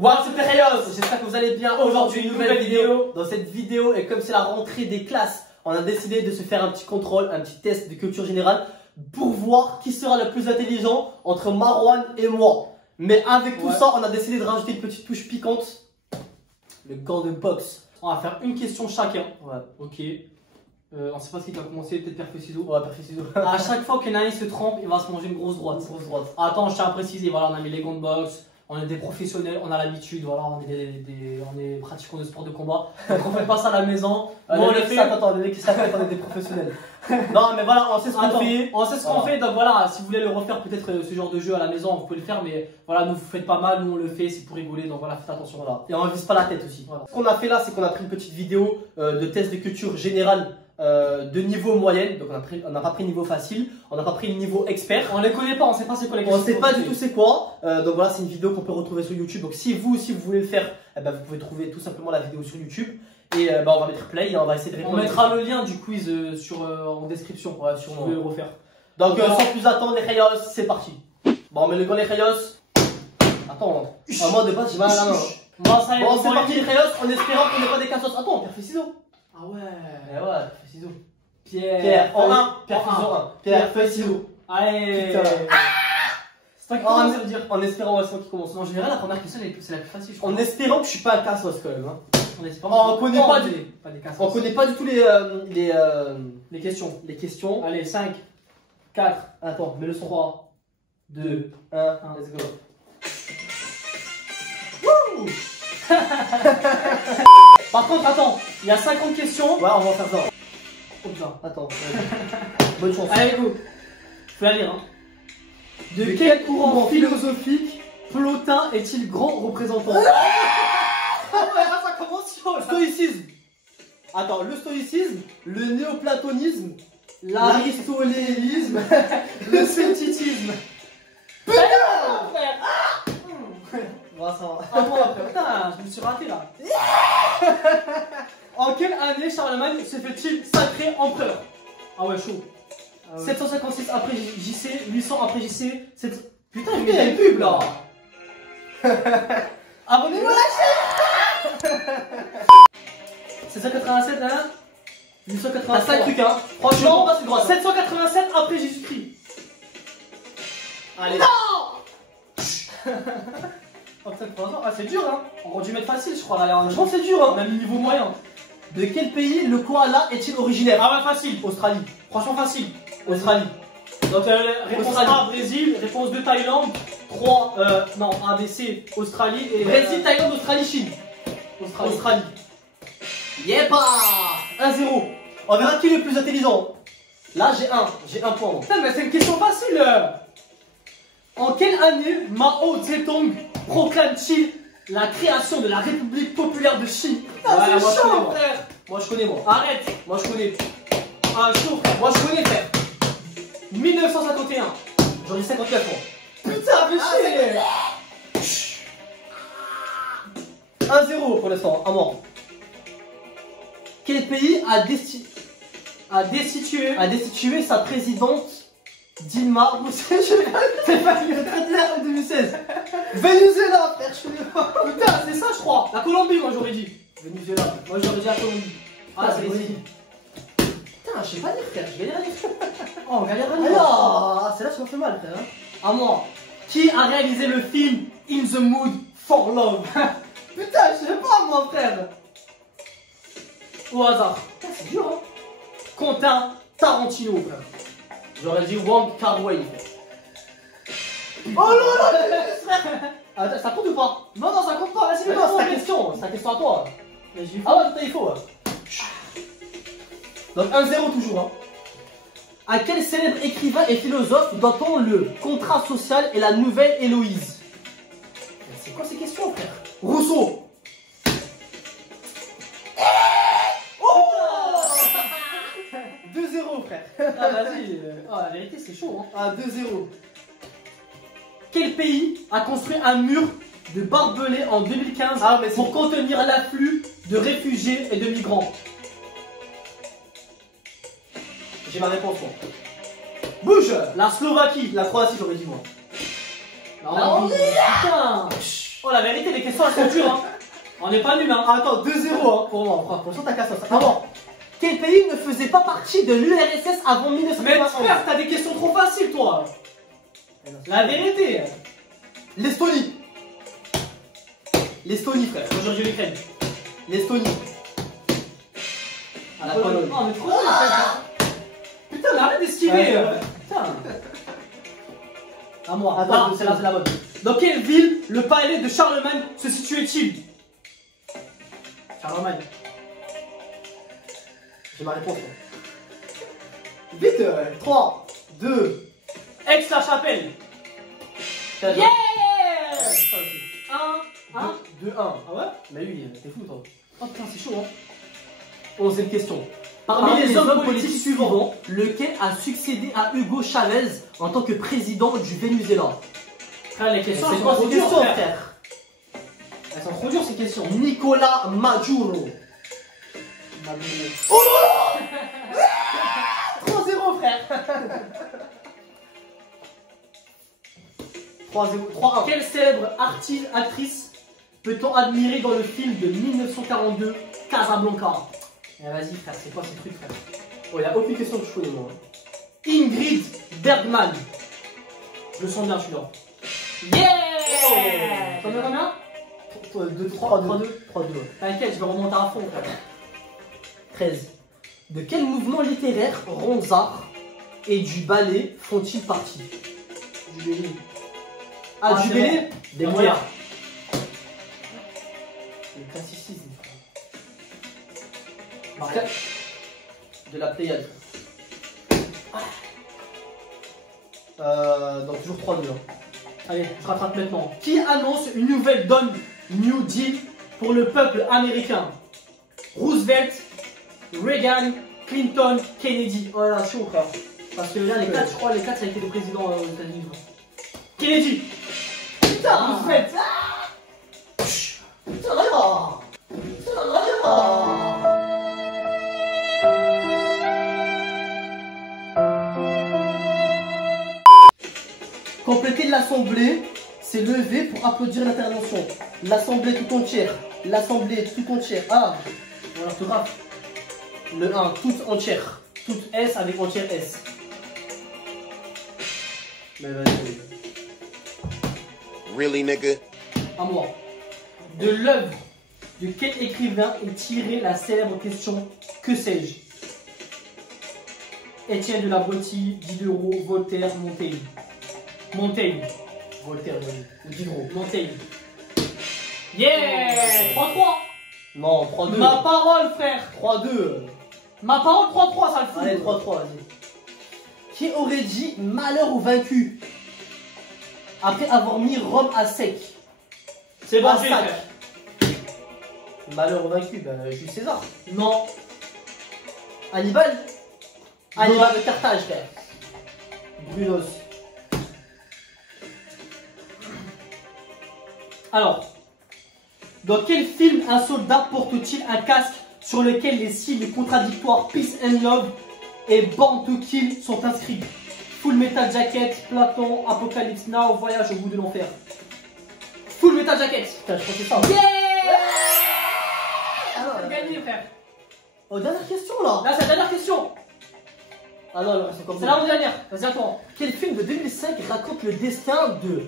What's up les Rayos, j'espère que vous allez bien. Aujourd'hui une nouvelle vidéo. Dans cette vidéo, et comme c'est la rentrée des classes, on a décidé de se faire un petit contrôle, un petit test de culture générale pour voir qui sera le plus intelligent entre Marwan et moi. Mais avec tout ça, on a décidé de rajouter une petite touche piquante, le gant de boxe. On va faire une question chacun. Ouais. Ok. On sait pas ce qui va commencer, peut-être pierre feuille ciseaux. Ouais, parfait ciseaux. À chaque fois qu'un se trompe, il va se manger une grosse droite. Grosse droite. Attends, je tiens à préciser, voilà, on a mis les gants de boxe. On est des professionnels, on a l'habitude, voilà, on est pratiquants de sport de combat. Donc on fait pas ça à la maison. Bon, on le fait. Attends, les mecs qui s'appellent, on est des professionnels. Non, mais voilà, on sait ce qu'on fait. On sait ce qu'on fait, donc voilà, si vous voulez le refaire, peut-être ce genre de jeu à la maison, vous pouvez le faire, mais voilà, nous vous faites pas mal, nous on le fait, c'est pour rigoler, donc voilà, faites attention. Voilà. Et on ne vise pas la tête aussi. Voilà. Ce qu'on a fait là, c'est qu'on a pris une petite vidéo de test de culture générale de niveau moyenne. Donc on n'a pas pris niveau facile, on n'a pas pris le niveau expert. On les connaît pas, on sait pas c'est quoi les questions. On sait pas du tout c'est quoi. Donc voilà, c'est une vidéo qu'on peut retrouver sur YouTube. Donc si vous aussi vous voulez le faire, eh ben, vous pouvez trouver tout simplement la vidéo sur YouTube. Et on va mettre play et on va essayer de répondre. On mettra le lien du quiz en description, ouais, si vous voulez le refaire. Donc sans plus attendre les Rayos, c'est parti. Bon, on met le gant les Rayos. Attends, moi de base j'ai mal à la main. Moi ça y est, bon, c'est parti les Rayos en espérant qu'on n'ait pas des cassos. Attends, pierre feuille ciseaux. Ah ouais. Eh ouais, pierre feuille ciseaux. Pierre en 1, pierre feuille ciseaux 1. Pierre feuille ciseaux. Allez. C'est toi qui commence, ça veut dire. En espérant, ouais, c'est moi qui commence. En général, la première question c'est la plus facile. En espérant que je suis pas un cassos quand même. Hein. On connaît on connaît pas du tout les questions. Les questions. Allez, 5, 4, attends, mets le son. 3, 2, 1, let's go. Wouh. Par contre, attends, il y a 50 questions. Ouais, on va faire ça. Comme ça. Attends, bonne chance. Allez, go. Je vais la lire. Hein. De quel courant philosophique Plotin est-il grand représentant? Ça commence chaud. Stoïcisme. Attends, le stoïcisme, le néoplatonisme, l'aristotélisme, le scepticisme. Putain, frère. Bon, ça va. Ah moi, frère. Putain, je me suis raté là. En quelle année Charlemagne se fait-il sacré empereur? Ah ouais, chaud. 756 après JC, 800 après JC, 7... Putain, il y a une pub là. Abonnez-vous à la chaîne. 787 là, 887. T'as 5 trucs hein. Franchement, 787 après Jésus-Christ. Allez. Non. Oh, ah, c'est dur hein. On aurait dû mettre facile je crois là. Je pense que c'est dur hein. Même niveau moyen. De quel pays le koala est-il originaire? Ah ouais, facile. Australie. Franchement facile. Australie. Donc réponse A, Brésil. Réponse 2, Thaïlande. 3, non, A, B, C, Australie. Et Brésil, Thaïlande, Australie, Chine. Australie. Yepa 1-0. On verra qui est le plus intelligent. Là, j'ai un point. Putain, mais c'est une question facile. En quelle année Mao Zedong proclame-t-il la création de la République populaire de Chine? Ah, ouais, c'est chaud, frère. Moi, je connais, moi. Arrête. Moi, je connais. Ah, chaud, frère. Moi, je connais, frère. 1951. J'en ai 54 ans. Putain, mais chier. 1-0 pour l'instant, à mort. Quel pays a destitué sa présidente Dilma Rousseff en 2016? Venezuela, frère, je connais pas. Putain, c'est ça, je crois. La Colombie, moi j'aurais dit. Venezuela. Moi j'aurais dit la Colombie. Ah, c'est Brésil. Putain, je sais pas dire, frère, je galère à dire. Oh, on galère à dire. Ah, c'est là que ça me fait mal, frère. À moi. Qui a réalisé le film In the Mood for Love? Putain, je sais pas, moi, frère. Au hasard. Putain, c'est dur, hein. Quentin Tarantino, frère. J'aurais dit Wong Kar-wai. Oh là là, frère. Attends, ça compte ou pas? Non, non, ça compte pas. Vas-y, mais non, c'est ta question. C'est ta question à toi. Ah ouais, putain, il faut. Donc 1-0 toujours. Hein. À quel célèbre écrivain et philosophe doit-on le contrat social et la nouvelle Héloïse? C'est quoi ces questions, frère? Rousseau. Oh 2-0, frère. Ah, vas-y. La vérité, c'est chaud. Hein. Ah, 2-0. Quel pays a construit un mur de barbelés en 2015 pour contenir l'afflux de réfugiés et de migrants? J'ai ma réponse, moi. Bouge. La Slovaquie. La Croatie, j'aurais dit, moi. La Hongrie. Putain. Oh, la vérité, les questions elles sont dures. Hein. On n'est pas nuls. Hein. Attends, 2-0 hein, pour moi. Pour l'instant, t'as qu'à ça. Avant, quel pays ne faisait pas partie de l'URSS avant Mais 1991? frère, t'as des questions trop faciles, toi. La vérité. L'Estonie. L'Estonie, frère. Aujourd'hui, l'Ukraine. L'Estonie. À la Pologne. Oh, mais trop nul, frère. Putain, mais arrête d'esquiver. Ouais, Putain. À moi. Attends, c'est la bonne. Dans quelle ville le palais de Charlemagne se situait-il? Charlemagne. J'ai ma réponse. Vite 3, 2. Aix-la-Chapelle. Yeah. Yeah. Ça aussi. 1, 1. 2-1. Ah ouais? Mais lui, t'es fou, toi. Oh putain, c'est chaud, hein. 11e question. Parmi les hommes politiques suivants, lequel a succédé à Hugo Chavez en tant que président du Venezuela? Frère, les questions, C'est elles quoi sont ces trop dures, questions, frère. frère? Elles sont trop dures, ces questions. Nicolas Maduro. Oh là là. 3-0, frère. 3-0. 3-1. Quelle célèbre actrice peut-on admirer dans le film de 1942, Casablanca? Vas-y, frère, c'est quoi ces trucs, frère? Oh, il n'y a aucune question que je connais, moi. Ingrid Bergman. Je le sens bien, celui-là. Yeah. Combien? 2-3-2. 3-2. 3-2. T'inquiète, je vais remonter à fond, frère. 13. De quel mouvement littéraire Ronsard et du ballet font-ils partie? Du Béli. Ah, Ah, du c'est ballet? bon. Des Ah, moyens. voilà. Le classicisme. Marca- De la Pléiade. Donc toujours 3-2. Allez, je rattrape maintenant. Qui annonce une nouvelle donne New Deal pour le peuple américain? Roosevelt, Reagan, Clinton, Kennedy. Oh là, chaud, frère. Parce que là, les 4, je crois, les 4, ça a été le président aux États-Unis. Kennedy. Putain. Roosevelt. Putain, là. Putain, là. Compléter l'assemblée, c'est lever pour applaudir l'intervention. L'assemblée tout entière. L'assemblée tout entière. Ah, L'orthographe. le 1, toute entière. Toute S avec entière S. Mais vas-y. Really, nigga? À moi. De l'œuvre de quel écrivain est tirée la célèbre question que sais-je? Étienne de la Boétie, Diderot, Voltaire, Montaigne. Montaigne. Voltaire, vas-y. Ou Diderot. Montaigne. Yeah! 3-3. Non, 3-2. Ma parole, frère. 3-2. Ma parole, 3-3, ça le fout. Allez, 3-3, vas-y. Qui aurait dit malheur au vaincu après avoir mis Rome à sec? C'est bon, À j'ai, sac. frère. Malheur au vaincu, ben Jules César. Non. Hannibal. Hannibal de Carthage, frère. Brunos. Alors, dans quel film un soldat porte-t-il un casque sur lequel les sigles contradictoires Peace and Love et Born to Kill sont inscrits? Full Metal Jacket, Platon, Apocalypse Now, Voyage au bout de l'enfer. Full Metal Jacket. Putain, je crois que c'est ça. Yeah! Ah, T'as gagné, frère. Oh, dernière question là. Là, c'est la dernière question. Ah non, c'est comme C'est ça. l'avant-dernière. Vas-y, à toi. Quel film de 2005 raconte le destin de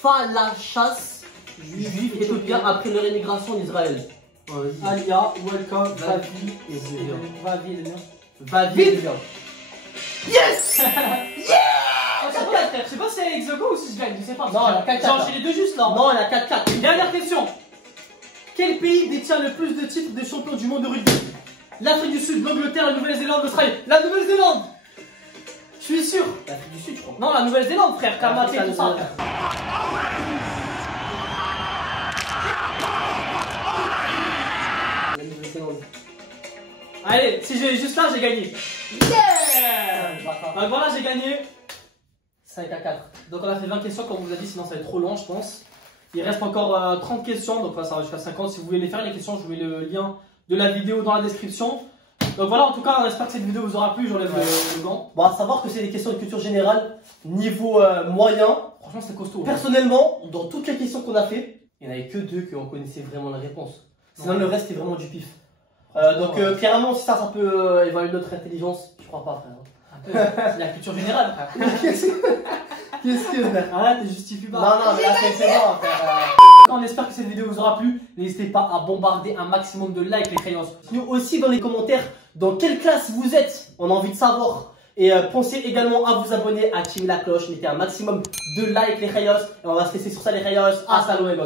Falachas, juif éthiopien après leur émigration en Israël? Oh, vas-y. Alia, welcome, Va-t-y Vavi. et reviens. Vavi, le mien. Va vite. Yes. Ah, c'est pas, frère. Je sais pas si c'est ex aequo ou si je gagne, je sais pas. Non, on a 4-4, Genre, là. j'ai les deux juste là. Non, il y a 4-4. Dernière question. Quel pays détient le plus de titres de champion du monde de rugby? L'Afrique du Sud, l'Angleterre, la Nouvelle-Zélande, l'Australie. La Nouvelle-Zélande. Je suis sûr. L'Afrique du Sud, je crois. Non, la Nouvelle-Zélande, frère. Kamaté, Ah, tout ça. La Nouvelle-Zélande. Allez, si j'ai juste là, j'ai gagné. Yeah. Donc voilà, j'ai gagné. 5 à 4. Donc on a fait 20 questions comme on vous a dit, sinon ça va être trop long je pense. Il reste encore 30 questions, donc ça va jusqu'à 50. Si vous voulez les faire les questions, je vous mets le lien de la vidéo dans la description. Donc voilà, en tout cas, on espère que cette vidéo vous aura plu. J'enlève le gant. Bon, à savoir que c'est des questions de culture générale, niveau moyen. Franchement, c'était costaud. Hein. Personnellement, dans toutes les questions qu'on a fait, Il n'y en avait que 2 qui ont connaissait vraiment la réponse. Sinon, le reste, c'était vraiment du pif. Donc, clairement, si ça peut évaluer notre intelligence, je crois pas, frère. C'est la culture générale, frère. Qu'est-ce que. Arrête, te justifie pas. Non, mais là, c'est bon, frère. On espère que cette vidéo vous aura plu. N'hésitez pas à bombarder un maximum de likes, les crayons. Nous aussi dans les commentaires, dans quelle classe vous êtes. On a envie de savoir. Et pensez également à vous abonner, à activer la cloche, mettez un maximum de likes, les crayons. Et on va se laisser sur ça, les crayons. Hasta luego.